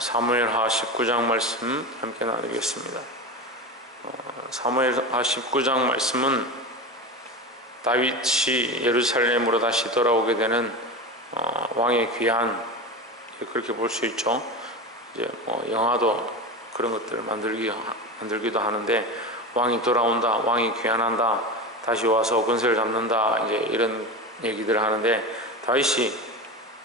사무엘하 19장 말씀 함께 나누겠습니다. 사무엘하 19장 말씀은 다윗이 예루살렘으로 다시 돌아오게 되는 왕의 귀환, 그렇게 볼 수 있죠. 이제 영화도 그런 것들을 만들기도 하는데, 왕이 돌아온다, 왕이 귀환한다, 다시 와서 권세를 잡는다, 이제 이런 얘기들을 하는데, 다윗이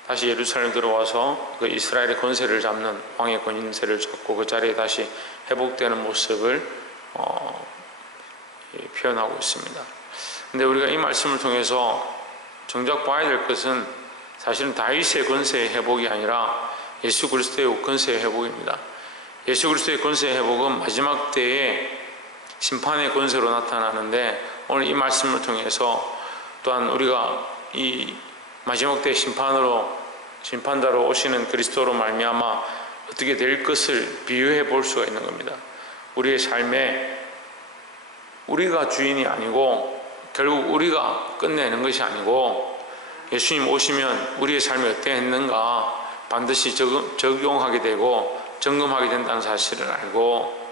다시 예루살렘 들어와서 그 이스라엘의 권세를 잡는, 왕의 권세를 잡고 그 자리에 다시 회복되는 모습을 표현하고 있습니다. 근데 우리가 이 말씀을 통해서 정작 봐야 될 것은 사실은 다윗의 권세의 회복이 아니라 예수 그리스도의 권세의 회복입니다. 예수 그리스도의 권세의 회복은 마지막 때에 심판의 권세로 나타나는데, 오늘 이 말씀을 통해서 또한 우리가 이 마지막 때 심판자로 오시는 그리스도로 말미암아 어떻게 될 것을 비유해 볼 수가 있는 겁니다. 우리의 삶에 우리가 주인이 아니고, 결국 우리가 끝내는 것이 아니고, 예수님 오시면 우리의 삶이 어땠는가 반드시 적용하게 되고 점검하게 된다는 사실을 알고,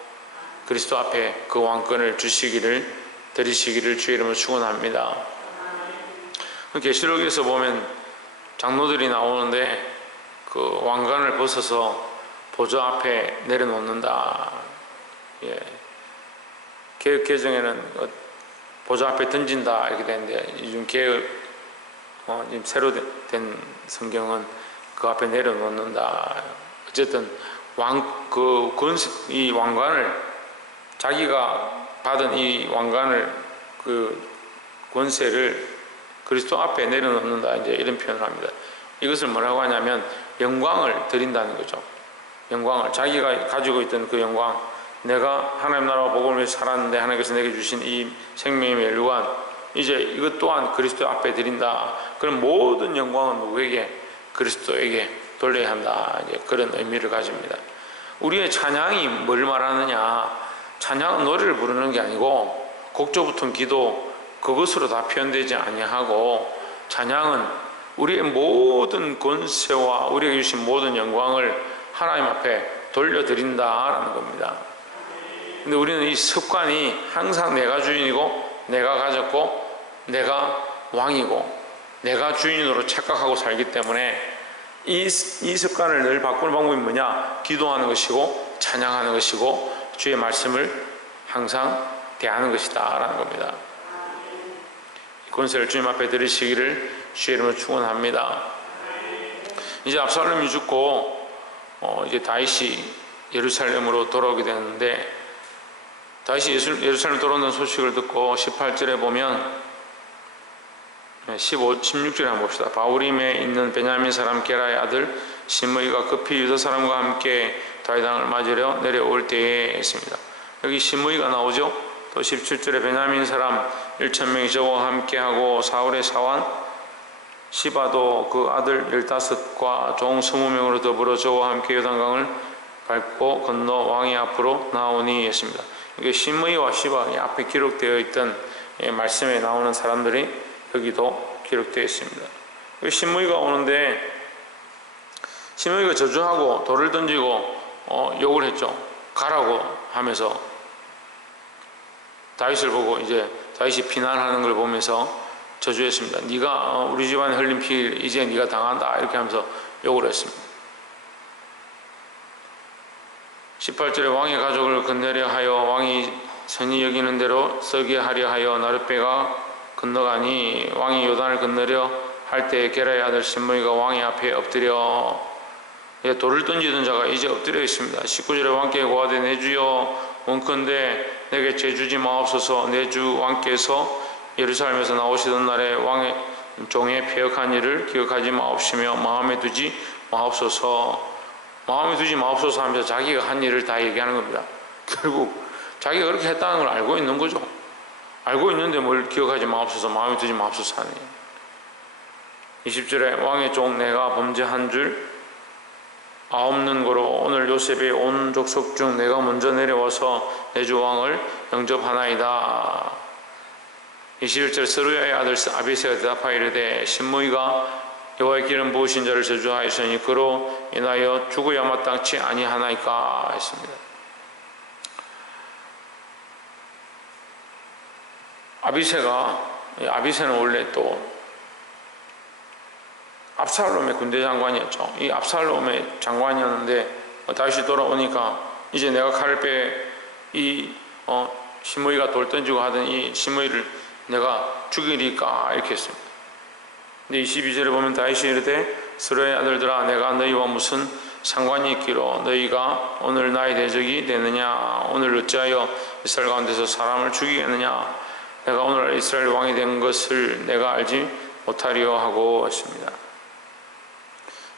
그리스도 앞에 그 왕권을 드리시기를 주의 이름으로 축원합니다. 계시록에서 보면 장로들이 나오는데 그 왕관을 벗어서 보좌 앞에 내려놓는다. 개역 개정에는 보좌 앞에 던진다 이렇게 되는데, 요즘 개역 지금 새로 된 성경은 그 앞에 내려놓는다. 어쨌든 이 왕관을, 자기가 받은 이 왕관을, 그 권세를 그리스도 앞에 내려놓는다, 이제 이런 표현을 합니다. 이것을 뭐라고 하냐면 영광을 드린다는 거죠. 영광을, 자기가 가지고 있던 그 영광, 내가 하나님 나라와 복음을 위해서 살았는데 하나님께서 내게 주신 이 생명의 멸류관, 이제 이것 또한 그리스도 앞에 드린다. 그럼 모든 영광은 누구에게? 그리스도에게 돌려야 한다. 이제 그런 의미를 가집니다. 우리의 찬양이 뭘 말하느냐? 찬양은 노래를 부르는 게 아니고 곡조 붙은 기도, 그것으로 다 표현되지 아니하고, 찬양은 우리의 모든 권세와 우리에게 주신 모든 영광을 하나님 앞에 돌려드린다라는 겁니다. 근데 우리는 이 습관이 항상 내가 주인이고, 내가 가졌고, 내가 왕이고, 내가 주인으로 착각하고 살기 때문에 이 습관을 늘 바꾸는 방법이 뭐냐? 기도하는 것이고 찬양하는 것이고 주의 말씀을 항상 대하는 것이다 라는 겁니다. 권세를 주님 앞에 드리시기를 주의 이름으로 축원합니다. 이제 압살롬이 죽고 이제 다윗이 예루살렘으로 돌아오게 되는데, 다윗이 예루살렘 돌아온다는 소식을 듣고 18절에 보면 16절에 한번 봅시다. 바울임에 있는 베냐민 사람 게라의 아들 시므이가 급히 유다 사람과 함께 다윗 왕을 맞으려 내려올 때에 했습니다. 여기 시므이가 나오죠. 또 17절에 베냐민 사람 1000명이 저와 함께하고 사울의 사환 시바도 그 아들 15과 종 20명으로 더불어 저와 함께 요단강을 밟고 건너 왕의 앞으로 나오니 했습니다. 이게 시므이와 시바, 앞에 기록되어 있던 말씀에 나오는 사람들이 여기도 기록되어 있습니다. 시므이가 오는데, 시므이가 저주하고 돌을 던지고 욕을 했죠. 가라고 하면서 다윗을 보고, 이제 다윗이 비난하는 걸 보면서 저주했습니다. 네가 우리 집안에 흘린 피 이제 네가 당한다, 이렇게 하면서 욕을 했습니다. 18절에 왕의 가족을 건너려 하여 왕이 선히 여기는 대로 서게 하려 하여 나룻배가 건너가니, 왕이 요단을 건너려 할 때 게라의 아들 시므이가 왕의 앞에 엎드려, 돌을 던지던 자가 이제 엎드려 있습니다. 19절에 왕께 고하되 내 주여 원컨대 내게 죄주지 마옵소서. 내 주 왕께서 예루살렘에서 나오시던 날에 왕의 종의 패역한 일을 기억하지 마옵시며 마음에 두지 마옵소서. 마음에 두지 마옵소서 하면서 자기가 한 일을 다 얘기하는 겁니다. 결국 자기가 그렇게 했다는 걸 알고 있는 거죠. 알고 있는데 뭘 기억하지 마옵소서, 마음에 두지 마옵소서 하니. 20절에 왕의 종 내가 범죄한 줄 아옵는 거로 오늘 요셉의 온 족속 중 내가 먼저 내려와서 내 주 왕을 영접하나이다. 21절 서루야의 아들 아비새가 대답하여 이르되 시므이가 여호와의 길은 무엇인 자를 저주하였으니 그로 인하여 죽어야 마땅치 아니하나이까 했습니다. 아비새는 원래 또 압살롬의 군대 장관이었죠. 이 압살롬의 장관이었는데 다윗이 돌아오니까 이제 내가 칼을 빼 이 시므이가 돌 던지고 하던 이 시므이를 내가 죽이리까 이렇게 했습니다. 근데 22절에 보면 다윗이 이르되 스루의 아들들아 내가 너희와 무슨 상관이 있기로 너희가 오늘 나의 대적이 되느냐 오늘 어찌하여 이스라엘 가운데서 사람을 죽이겠느냐 내가 오늘 이스라엘 왕이 된 것을 내가 알지 못하리요 하고 했습니다.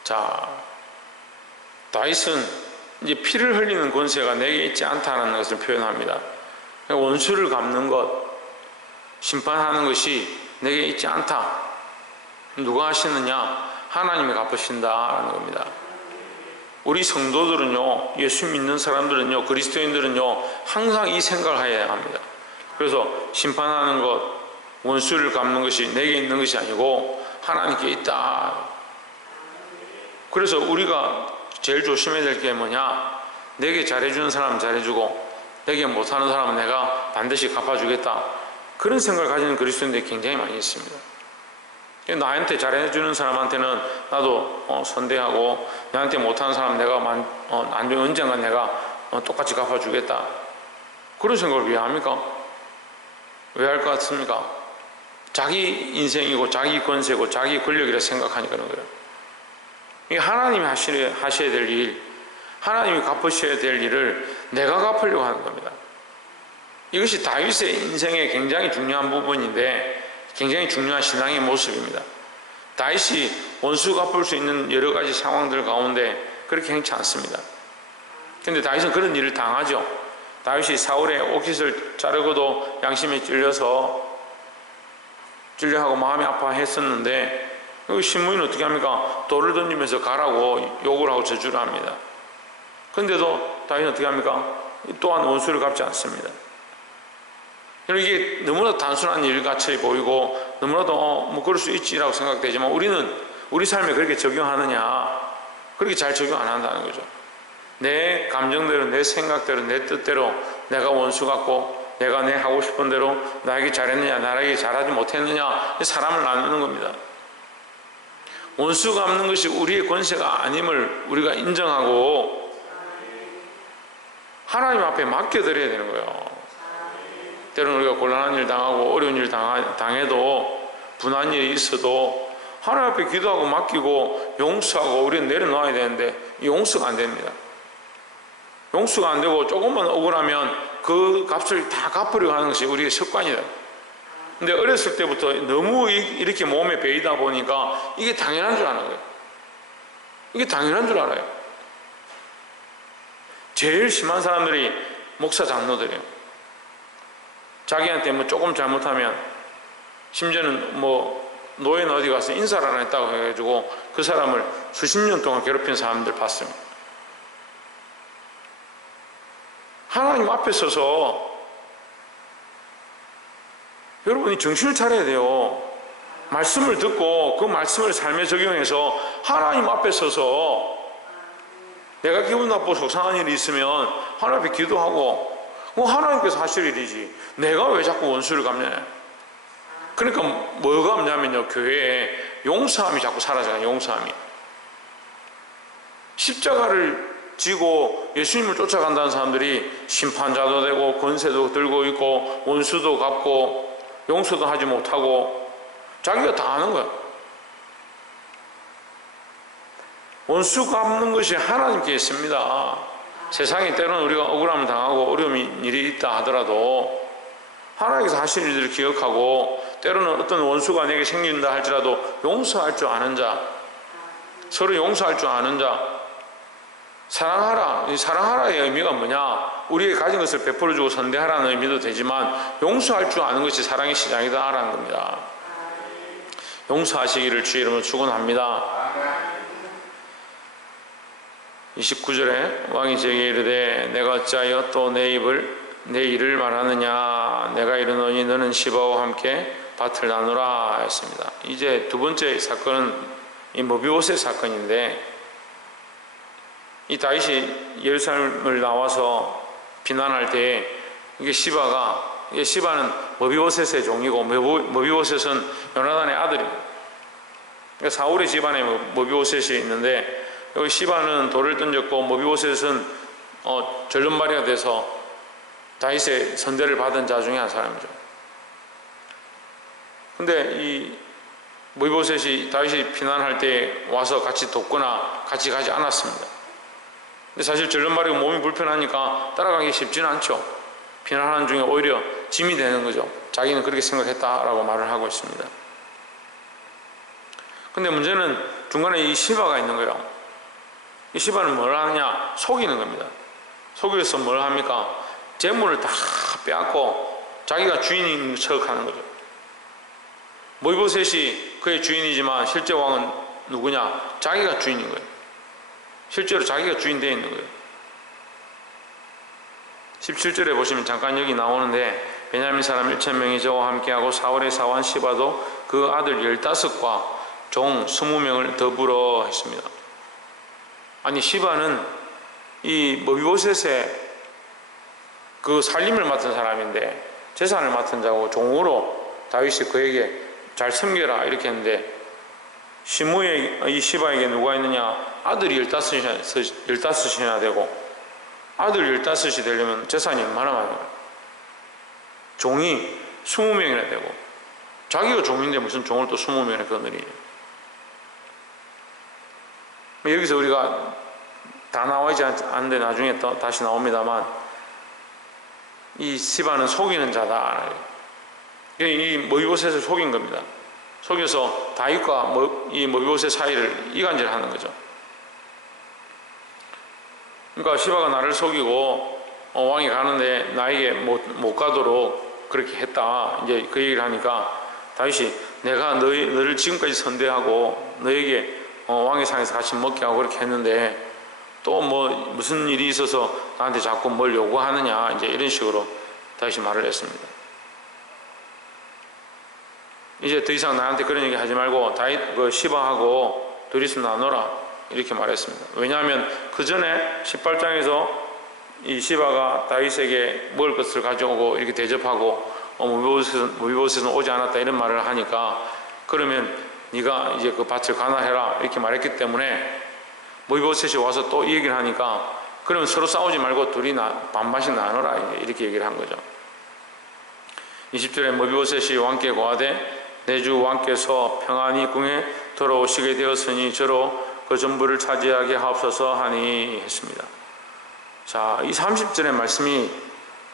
자, 다윗은 이제 피를 흘리는 권세가 내게 있지 않다는 것을 표현합니다. 원수를 갚는 것, 심판하는 것이 내게 있지 않다. 누가 하시느냐? 하나님이 갚으신다라는 겁니다. 우리 성도들은요, 예수 믿는 사람들은요, 그리스도인들은요, 항상 이 생각을 해야 합니다. 그래서 심판하는 것, 원수를 갚는 것이 내게 있는 것이 아니고 하나님께 있다. 그래서 우리가 제일 조심해야 될 게 뭐냐? 내게 잘해주는 사람은 잘해주고 내게 못하는 사람은 내가 반드시 갚아주겠다. 그런 생각을 가지는 그리스도인들이 굉장히 많이 있습니다. 나한테 잘해주는 사람한테는 나도 선대하고 나한테 못하는 사람 내가 나중에 언젠가 내가 똑같이 갚아주겠다. 그런 생각을 왜 합니까? 왜 할 것 같습니까? 자기 인생이고 자기 권세고 자기 권력이라 생각하니까 그런 거예요. 이게 하나님이 하셔야 될 일, 하나님이 갚으셔야 될 일을 내가 갚으려고 하는 겁니다. 이것이 다윗의 인생의 굉장히 중요한 부분인데 굉장히 중요한 신앙의 모습입니다. 다윗이 원수 갚을 수 있는 여러 가지 상황들 가운데 그렇게 행치 않습니다. 그런데 다윗은 그런 일을 당하죠. 다윗이 사울의 옷깃을 자르고도 양심에 찔려하고 마음이 아파했었는데 시므이는 어떻게 합니까? 돌을 던지면서 가라고 욕을 하고 저주를 합니다. 그런데도 다윗은 어떻게 합니까? 또한 원수를 갚지 않습니다. 이게 너무나 단순한 일같이 보이고 너무나도 뭐 그럴 수 있지라고 생각되지만 우리는 우리 삶에 그렇게 적용하느냐? 그렇게 잘 적용 안 한다는 거죠. 내 감정대로, 내 생각대로, 내 뜻대로 내가 원수 같고 내가 내 하고 싶은 대로 나에게 잘했느냐, 나에게 잘하지 못했느냐 사람을 나누는 겁니다. 원수 갚는 것이 우리의 권세가 아님을 우리가 인정하고 하나님 앞에 맡겨드려야 되는 거예요. 때로는 우리가 곤란한 일 당하고 어려운 일 당해도 분한 일이 있어도 하나님 앞에 기도하고 맡기고 용서하고 우리는 내려놓아야 되는데 용서가 안 됩니다. 용서가 안 되고 조금만 억울하면 그 값을 다 갚으려고 하는 것이 우리의 습관이다. 근데 어렸을 때부터 너무 이렇게 몸에 배이다 보니까 이게 당연한 줄 아는 거예요. 이게 당연한 줄 알아요. 제일 심한 사람들이 목사 장로들이에요. 자기한테 뭐 조금 잘못하면 심지어는 뭐 노예는 어디 가서 인사를 안 했다고 해가지고 그 사람을 수십 년 동안 괴롭힌 사람들 봤습니다. 하나님 앞에 서서 여러분이 정신을 차려야 돼요. 말씀을 듣고 그 말씀을 삶에 적용해서 하나님 앞에 서서 내가 기분 나쁘고 속상한 일이 있으면 하나님 앞에 기도하고 하나님께서 하실 일이지 내가 왜 자꾸 원수를 갚냐. 그러니까 뭐가 없냐면요, 교회에 용서함이 자꾸 사라져요. 용서함이 십자가를 지고 예수님을 쫓아간다는 사람들이 심판자도 되고 권세도 들고 있고 원수도 갚고 용서도 하지 못하고 자기가 다 하는 거야. 원수 갚는 것이 하나님께 있습니다. 세상에 때로는 우리가 억울함을 당하고 어려운 일이 있다 하더라도 하나님께서 하신 일들을 기억하고 때로는 어떤 원수가 내게 생긴다 할지라도 용서할 줄 아는 자, 서로 용서할 줄 아는 자, 사랑하라. 이 사랑하라의 의미가 뭐냐? 우리에게 가진 것을 베풀어주고 선대하라는 의미도 되지만 용서할 줄 아는 것이 사랑의 시작이다라는 겁니다. 용서하시기를 주의 이름으로 축원합니다. 29절에 왕이 제게 이르되 내가 어찌하여 또 내 일을 말하느냐. 내가 이르노니 너는 시바와 함께 밭을 나누라 했습니다. 이제 두 번째 사건은 이 모비옷의 사건인데, 이 다윗이 예루살렘을 나와서 비난할 때 이게 시바는 모비보셋의 종이고, 모비보셋은 요나단의 아들입니다. 그러니까 사울의 집안에 모비보셋이 있는데, 여기 시바는 돌을 던졌고 모비보셋은 절름발이가 돼서 다윗의 선대를 받은 자 중에 한 사람이죠. 근데 이 모비보셋이 다윗이 피난할 때 와서 같이 돕거나 같이 가지 않았습니다. 근데 사실 절름발이고 몸이 불편하니까 따라가기 쉽지는 않죠. 피난하는 중에 오히려 짐이 되는 거죠. 자기는 그렇게 생각했다라고 말을 하고 있습니다. 근데 문제는 중간에 이 시바가 있는 거예요. 이 시바는 뭘 하느냐? 속이는 겁니다. 속여서 뭘 합니까? 재물을 다 빼앗고 자기가 주인인 척 하는 거죠. 모비보셋이 그의 주인이지만 실제 왕은 누구냐? 자기가 주인인 거예요. 실제로 자기가 주인 되어 있는 거예요. 17절에 보시면 잠깐 여기 나오는데, 베냐민 사람 1,000명이 저와 함께하고 사울의 사원 시바도 그 아들 15과 종 20명을 더불어 했습니다. 아니, 시바는 이 모비보셋의 그 살림을 맡은 사람인데, 재산을 맡은 자고 종으로 다윗이 그에게 잘 섬겨라 이렇게 했는데, 이 시바에게 누가 있느냐? 아들이 15이나 되고, 아들 15이 되려면 재산이 얼마나 많아요? 종이 20명이나 되고, 자기가 종인데 무슨 종을 또 20명이나 거느리냐. 여기서 우리가 다 나와 있지 않는데 나중에 또 다시 나옵니다만, 이 시바는 속이는 자다. 이 모비보셋을 속인 겁니다. 속여서 다윗과 이 모비보셋 사이를 이간질하는 거죠. 그러니까 시바가 나를 속이고 왕이 가는데 나에게 못 가도록 그렇게 했다. 이제 그 얘기를 하니까 다윗이 내가 너를 지금까지 선대하고 너에게 왕의 상에서 같이 먹게 하고 그렇게 했는데 또 무슨 일이 있어서 나한테 자꾸 뭘 요구하느냐, 이제 이런 식으로 다윗이 말을 했습니다. 이제 더 이상 나한테 그런 얘기 하지 말고 다윗 시바하고 둘이서 나눠라 이렇게 말했습니다. 왜냐하면 그 전에 18장에서 이 시바가 다윗에게 먹을 것을 가져오고 이렇게 대접하고 모비보셋은 오지 않았다 이런 말을 하니까, 그러면 네가 이제 그 밭을 관할해라 이렇게 말했기 때문에 모비보셋이 와서 또 이 얘기를 하니까, 그러면 서로 싸우지 말고 둘이 반반씩 나눠라 이렇게 얘기를 한 거죠. 20절에 모비보셋이 왕께 고하되 내 주 왕께서 평안히 궁에 돌아오시게 되었으니 저로 그 전부를 차지하게 하옵소서 하니 했습니다. 자, 이 30절의 말씀이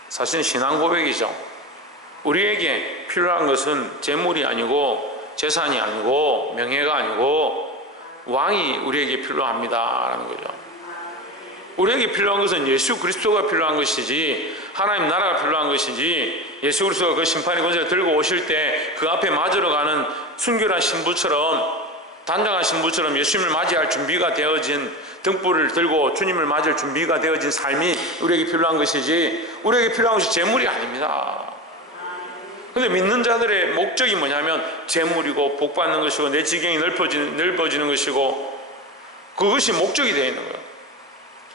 사실 신앙 고백이죠. 우리에게 필요한 것은 재물이 아니고 재산이 아니고 명예가 아니고 왕이 우리에게 필요합니다 라는 거죠. 우리에게 필요한 것은 예수 그리스도가 필요한 것이지, 하나님 나라가 필요한 것이지, 예수 그리스도가 그 심판의 권세를 들고 오실 때 그 앞에 맞으러 가는 순결한 신부처럼, 단정한 신부처럼 예수님을 맞이할 준비가 되어진, 등불을 들고 주님을 맞을 준비가 되어진 삶이 우리에게 필요한 것이지, 우리에게 필요한 것이 재물이 아닙니다. 근데 믿는 자들의 목적이 뭐냐면 재물이고 복받는 것이고 내 지경이 넓어지는 것이고, 그것이 목적이 되어 있는 거예요.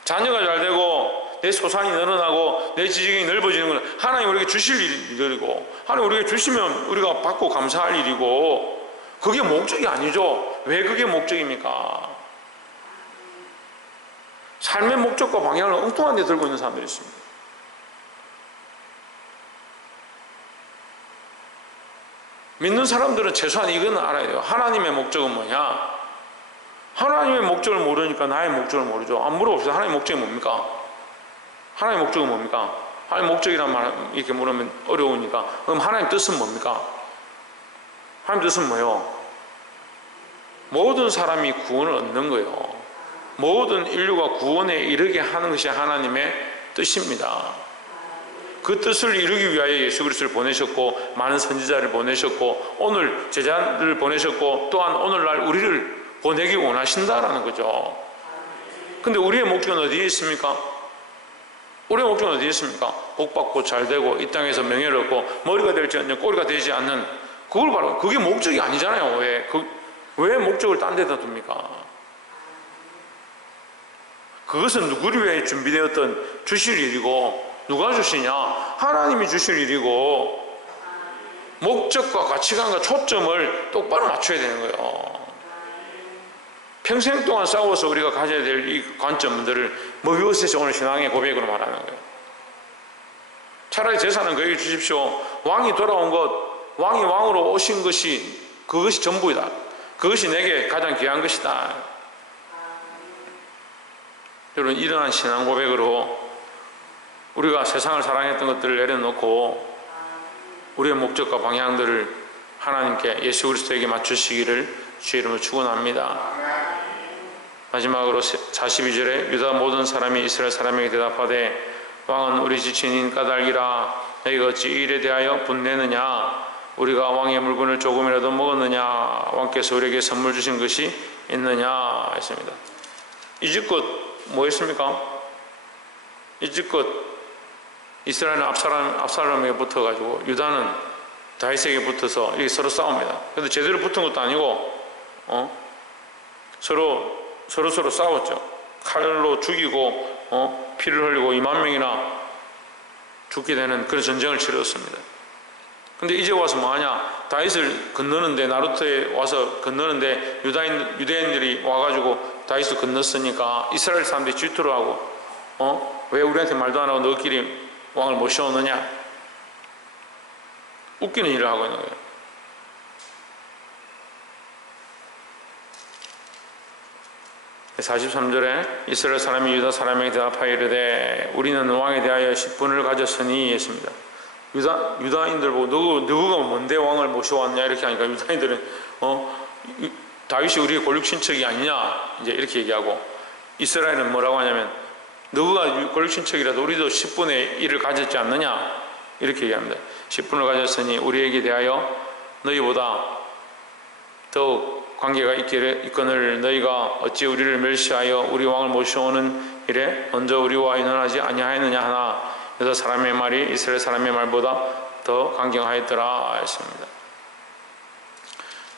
자녀가 잘 되고 내 소산이 늘어나고 내 지경이 넓어지는 건 하나님 우리에게 주실 일이고, 하나님 우리에게 주시면 우리가 받고 감사할 일이고, 그게 목적이 아니죠. 왜 그게 목적입니까? 삶의 목적과 방향을 엉뚱한 데 들고 있는 사람들이 있습니다. 믿는 사람들은 최소한 이건 알아야 돼요. 하나님의 목적은 뭐냐? 하나님의 목적을 모르니까 나의 목적을 모르죠. 안 물어봅시다. 하나님의 목적이 뭡니까? 하나님의 목적은 뭡니까? 하나님의 목적이란 말 이렇게 물으면 어려우니까, 그럼 하나님의 뜻은 뭡니까? 하나님의 뜻은 뭐예요? 모든 사람이 구원을 얻는 거예요. 모든 인류가 구원에 이르게 하는 것이 하나님의 뜻입니다. 그 뜻을 이루기 위하여 예수 그리스도를 보내셨고, 많은 선지자를 보내셨고, 오늘 제자를 보내셨고, 또한 오늘날 우리를 보내기 원하신다라는 거죠. 근데 우리의 목적은 어디에 있습니까? 우리의 목적은 어디에 있습니까? 복받고 잘되고 이 땅에서 명예를 얻고 머리가 될지 않는 꼬리가 되지 않는, 그걸 바로, 그게 목적이 아니잖아요. 왜? 왜 목적을 딴 데다 둡니까? 그것은 누구를 위해 준비되었던 주실 일이고, 누가 주시냐? 하나님이 주실 일이고, 목적과 가치관과 초점을 똑바로 맞춰야 되는 거예요. 평생 동안 싸워서 우리가 가져야 될 이 관점들을 모비우스에서 오늘 신앙의 고백으로 말하는 거예요. 차라리 재산은 그에게 주십시오. 왕이 돌아온 것, 왕이 왕으로 오신 것이, 그것이 전부이다. 그것이 내게 가장 귀한 것이다. 여러분, 이러한 신앙 고백으로 우리가 세상을 사랑했던 것들을 내려놓고 우리의 목적과 방향들을 하나님께, 예수 그리스도에게 맞추시기를 주의 이름으로 축원합니다. 마지막으로 42절에 유다 모든 사람이 이스라엘 사람에게 대답하되 왕은 우리 지친인 까닭이라 너희가 어찌 이 일에 대하여 분내느냐? 우리가 왕의 물건을 조금이라도 먹었느냐? 왕께서 우리에게 선물 주신 것이 있느냐? 했습니다. 이집껏 뭐 했습니까? 이집껏 이스라엘은 압살롬에게 붙어가지고 유다는 다윗에게 붙어서 이렇게 서로 싸웁니다. 그런데 제대로 붙은 것도 아니고 서로 싸웠죠. 칼로 죽이고 피를 흘리고 2만 명이나 죽게 되는 그런 전쟁을 치렀습니다. 근데 이제 와서 뭐하냐? 다윗을 건너는데, 나루토에 와서 건너는데 유대인들이 와가지고 다윗을 건넜으니까 이스라엘 사람들이 질투를 하고 왜 우리한테 말도 안 하고 너희끼리 왕을 모셔오느냐? 웃기는 일을 하고 있는 거예요. (43절에) 이스라엘 사람이 유다 사람에게 대답하여 이르되 우리는 왕에 대하여 10분을 가졌으니 했습니다. 유다인들 보고 누구가 뭔데 왕을 모셔왔냐 이렇게 하니까 유다인들은 다윗이 우리의 골육 친척이 아니냐 이제 이렇게 얘기하고, 이스라엘은 뭐라고 하냐면 누구가 골육 친척이라도 우리도 10분의 1을 가졌지 않느냐 이렇게 얘기합니다. 10분을 가졌으니 우리에게 대하여 너희보다 더욱 관계가 있거늘 너희가 어찌 우리를 멸시하여 우리 왕을 모셔오는 일에 먼저 우리와 의논하지 아니하였느냐 하나 여자 사람의 말이 이스라엘 사람의 말보다 더 강경하였더라 했습니다.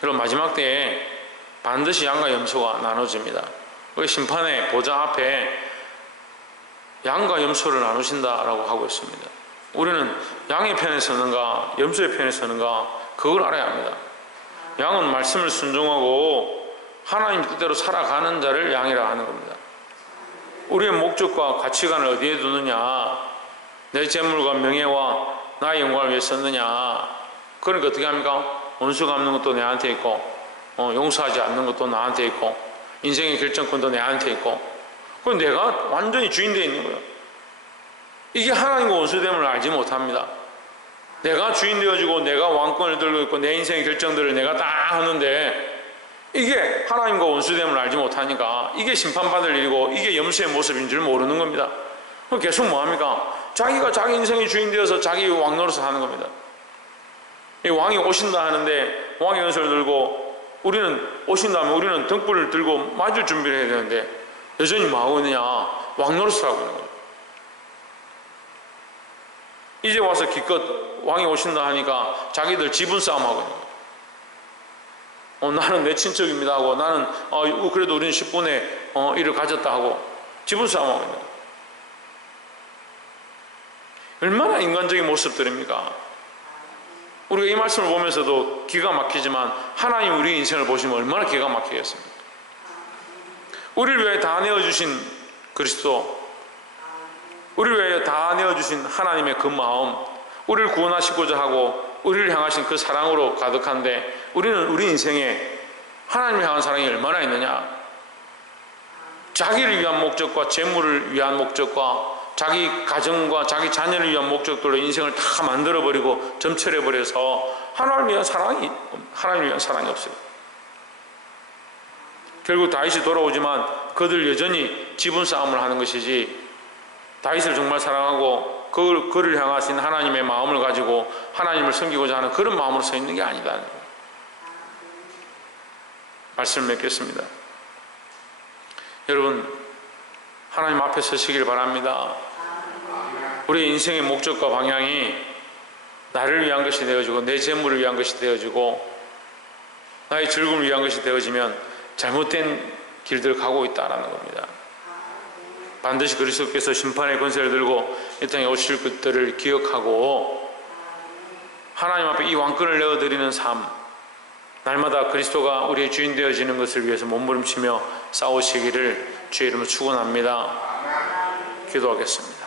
여러분, 마지막 때에 반드시 양과 염소가 나눠집니다. 심판의 보좌 앞에 양과 염소를 나누신다라고 하고 있습니다. 우리는 양의 편에 서는가 염소의 편에 서는가 그걸 알아야 합니다. 양은 말씀을 순종하고 하나님 뜻대로 살아가는 자를 양이라 하는 겁니다. 우리의 목적과 가치관을 어디에 두느냐, 내 재물과 명예와 나의 영광을 위해 썼느냐. 그러니까 어떻게 합니까? 원수 갚는 것도 내한테 있고 용서하지 않는 것도 나한테 있고 인생의 결정권도 내한테 있고, 그건 내가 완전히 주인되어 있는 거예요. 이게 하나님과 원수됨을 알지 못합니다. 내가 주인 되어지고 내가 왕권을 들고 있고 내 인생의 결정들을 내가 다 하는데 이게 하나님과 원수됨을 알지 못하니까 이게 심판받을 일이고 이게 염소의 모습인 줄 모르는 겁니다. 그럼 계속 뭐합니까? 자기가 자기 인생의 주인 되어서 자기 왕 노릇을 하는 겁니다. 이 왕이 오신다 하는데 왕의 연설을 들고 우리는 오신다 하면 우리는 등불을 들고 맞을 준비를 해야 되는데 여전히 뭐하고 있느냐? 왕 노릇을 하고 있는 거예요. 이제 와서 기껏 왕이 오신다 하니까 자기들 지분 싸움하고 있는 거예요. 나는 내 친척입니다 하고 나는 그래도 우리는 10분의 1을 가졌다 하고 지분 싸움하고 있는 거예요. 얼마나 인간적인 모습들입니까? 우리가 이 말씀을 보면서도 기가 막히지만 하나님 우리 인생을 보시면 얼마나 기가 막히겠습니까? 우리를 위해 다 내어주신 그리스도, 우리를 위해 다 내어주신 하나님의 그 마음, 우리를 구원하시고자 하고 우리를 향하신 그 사랑으로 가득한데 우리는 우리 인생에 하나님을 향한 사랑이 얼마나 있느냐? 자기를 위한 목적과 재물을 위한 목적과 자기 가정과 자기 자녀를 위한 목적들로 인생을 다 만들어버리고 점철해버려서 하나님을 위한 사랑이 없어요. 결국 다윗이 돌아오지만 그들 여전히 지분 싸움을 하는 것이지, 다윗을 정말 사랑하고 그를 향하신 하나님의 마음을 가지고 하나님을 섬기고자 하는 그런 마음으로 서 있는 게 아니다. 말씀을 맺겠습니다. 여러분, 하나님 앞에 서시길 바랍니다. 우리의 인생의 목적과 방향이 나를 위한 것이 되어지고 내 재물을 위한 것이 되어지고 나의 즐거움을 위한 것이 되어지면 잘못된 길들을 가고 있다라는 겁니다. 반드시 그리스도께서 심판의 권세를 들고 이 땅에 오실 것들을 기억하고 하나님 앞에 이 왕권을 내어드리는 삶, 날마다 그리스도가 우리의 주인 되어지는 것을 위해서 몸부림치며 싸우시기를 주의 이름으로 축원합니다. 기도하겠습니다.